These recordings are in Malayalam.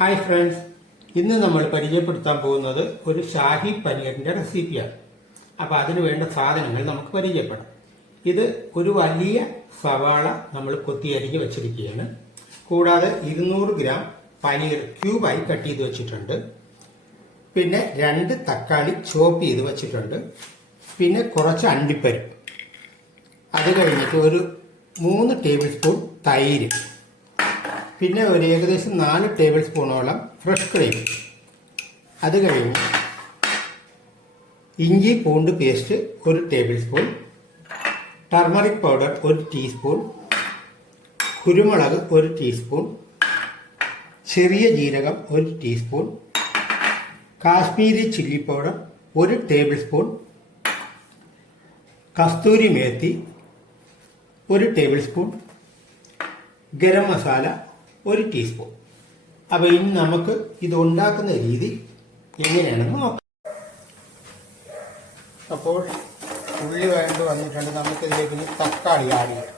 ഹായ് ഫ്രണ്ട്സ്, ഇന്ന് നമ്മൾ പരിചയപ്പെടുത്താൻ പോകുന്നത് ഒരു ഷാഹി പനീറിന്റെ റെസിപ്പിയാണ്. അപ്പോൾ അതിന് വേണ്ട സാധനങ്ങൾ നമുക്ക് പരിചയപ്പെടാം. ഇത് ഒരു വലിയ സവാള നമ്മൾ കൊത്തിയരിഞ്ഞ് വെച്ചിരിക്കുകയാണ്. കൂടാതെ 200 ഗ്രാം പനീർ ക്യൂബായി കട്ട് ചെയ്ത് വെച്ചിട്ടുണ്ട്. പിന്നെ 2 തക്കാളി ചോപ്പ് ചെയ്ത് വെച്ചിട്ടുണ്ട്. പിന്നെ കുറച്ച് അണ്ടിപ്പരിപ്പ്. അത് കഴിഞ്ഞിട്ട് ഒരു 3 ടേബിൾ സ്പൂൺ തൈര്. പിന്നെ ഒരു ഏകദേശം 4 ടേബിൾ സ്പൂണോളം ഫ്രഷ് ക്രീം. അത് കഴിഞ്ഞ് ഇഞ്ചി പൂണ്ട് paste 1 tablespoon, turmeric powder 1 teaspoon, കുരുമുളക് 1 ടീസ്പൂൺ, ചെറിയ ജീരകം 1 teaspoon, Kashmiri chilli powder 1 tablespoon, kasuri methi 1 tablespoon, garam masala 1 teaspoon. അപ്പോൾ ഇനി നമുക്ക് ഇത് ഉണ്ടാക്കുന്ന രീതി എങ്ങനെയാണെന്ന് നോക്കാം. അപ്പോൾ ഉള്ളി വഴണ്ട് വന്നിട്ടുണ്ട്. നമുക്കിതിലേക്ക് ഇനി തക്കാളി ആഡ് ചെയ്യാം.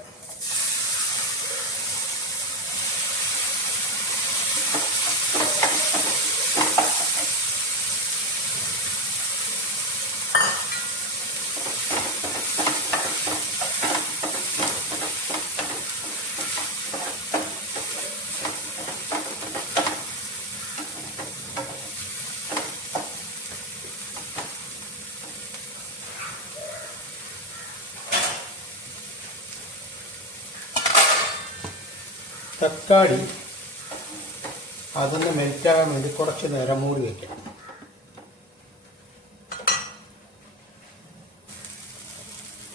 തക്കാളി അതൊന്ന് മെൽറ്റാകാൻ വേണ്ടി കുറച്ച് നേരം മൂടി വയ്ക്കാം.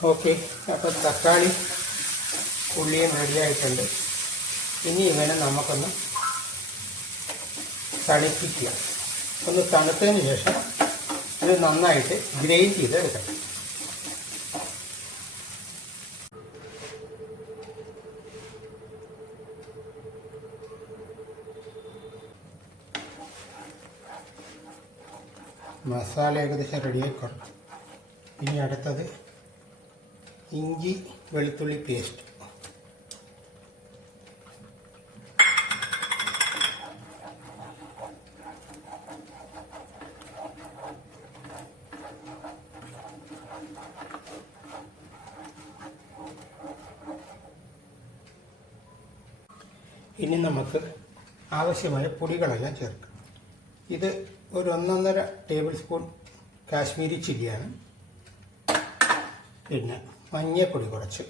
ഓക്കെ, അപ്പോൾ തക്കാളി ഉള്ളിയും റെഡിയായിട്ടുണ്ട്. ഇനി ഇങ്ങനെ നമുക്കൊന്ന് തണുപ്പിക്കുക. ഒന്ന് തണുത്തതിന് ശേഷം ഇത് നന്നായിട്ട് ഗ്രൈൻഡ് ചെയ്തെടുക്കണം. മസാല ഏകദേശം റെഡിയായിക്കോട്ടെ. ഇനി അടുത്തത് ഇഞ്ചി വെളുത്തുള്ളി പേസ്റ്റ്. ഇനി നമുക്ക് ആവശ്യമായ പൊടികളെല്ലാം ചേർക്കാം. ഇത് ഒരു 1.5 ടേബിൾ സ്പൂൺ കാശ്മീരി ചില്ലിയാണ്. പിന്നെ മഞ്ഞൾപ്പൊടി കുറച്ച്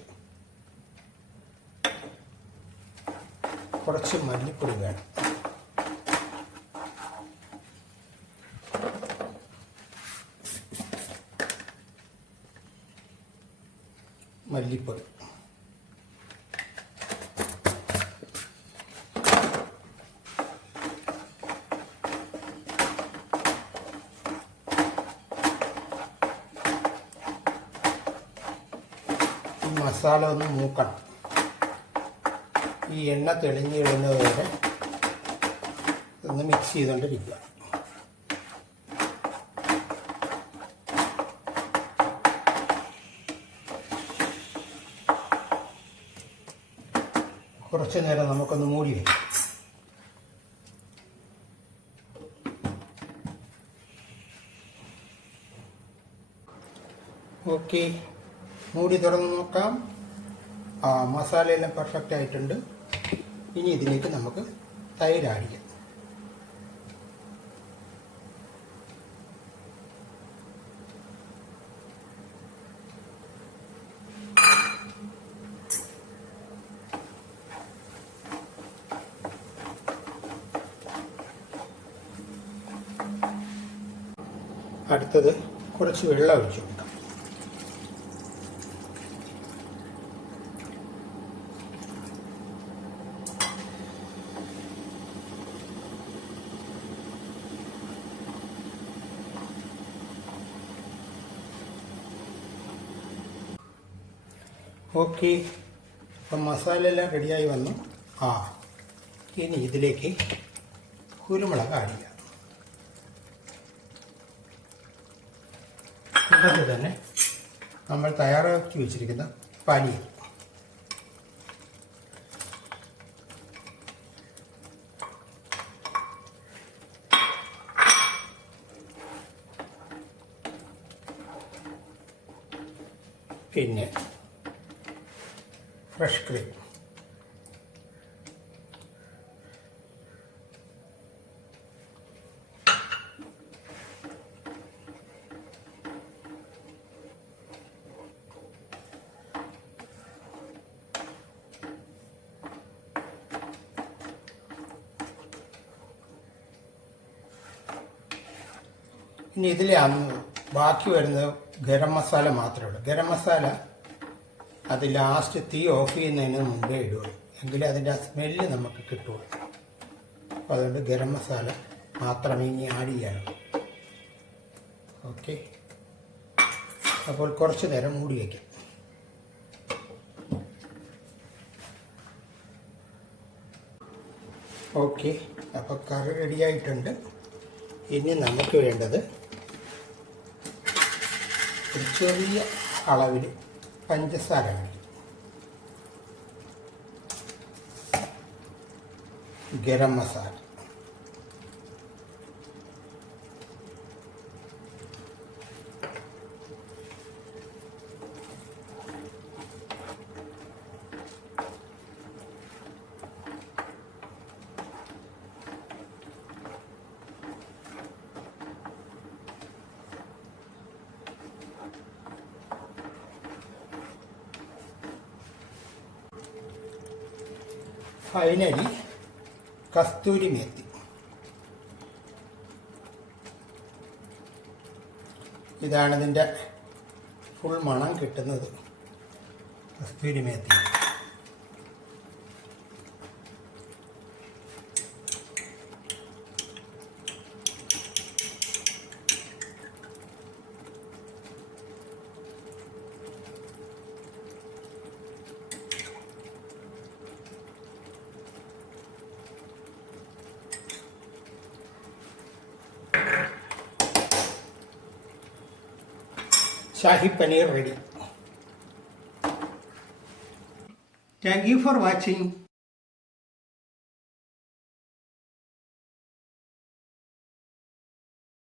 മല്ലിപ്പൊടി വേണം. മല്ലിപ്പൊടി മസാല ഒന്ന് മൂക്കണം. ഈ എണ്ണ തെളിഞ്ഞ് ഇടുന്നത് വരെ ഒന്ന് മിക്സ് ചെയ്തുകൊണ്ടിരിക്കുക. കുറച്ച് നേരം നമുക്കൊന്ന് മൂടി വയ്ക്കാം. ഓക്കെ, മൂടി തുറന്ന് നോക്കാം. മസാലയെല്ലാം പെർഫെക്റ്റ് ആയിട്ടുണ്ട്. ഇനി ഇതിലേക്ക് നമുക്ക് തൈര് ആഡ് ചെയ്യാം. അടുത്തത് കുറച്ച് വെള്ളം ഒഴിച്ചു കൊടുക്കാം. ഓക്കെ, അപ്പം മസാല എല്ലാം റെഡിയായി വന്നു. ഇനി ഇതിലേക്ക് കുരുമുളക് ആഡ് ചെയ്യാം. കൂടാതെ തന്നെ നമ്മൾ തയ്യാറാക്കി വെച്ചിരിക്കുന്ന പനീർ പിന്നെ ഫ്രഷ് ക്രീം. ഇനി ഇതിൽ ബാക്കി വരുന്നത് ഗരം മസാല മാത്രമേ ഉള്ളൂ. ഗരം മസാല അത് ലാസ്റ്റ് തീ ഓഫ് ചെയ്യുന്നതിന് മുമ്പേ ഇടുള്ളൂ, എങ്കിലേ അതിൻ്റെ ആ സ്മെല്ല് നമുക്ക് കിട്ടുള്ളൂ. അപ്പോൾ അതുകൊണ്ട് ഗരം മസാല മാത്രമേ ഇനി ആഡ് ചെയ്യാനുള്ളൂ. ഓക്കെ, അപ്പോൾ കുറച്ച് നേരം മൂടി വയ്ക്കാം. ഓക്കെ, അപ്പോൾ കറി റെഡിയായിട്ടുണ്ട്. ഇനി നമുക്ക് വേണ്ടത് ഒരു ചെറിയ അളവിൽ പഞ്ചസാര വേണം, ഗരം മസാല, ഫൈനലി കസ്തൂരി മേത്തി. ഇതാണ് ഇതിൻ്റെ ഫുൾ മണം കിട്ടുന്നത്, kasuri methi. Shahi paneer ready. Thank you for watching.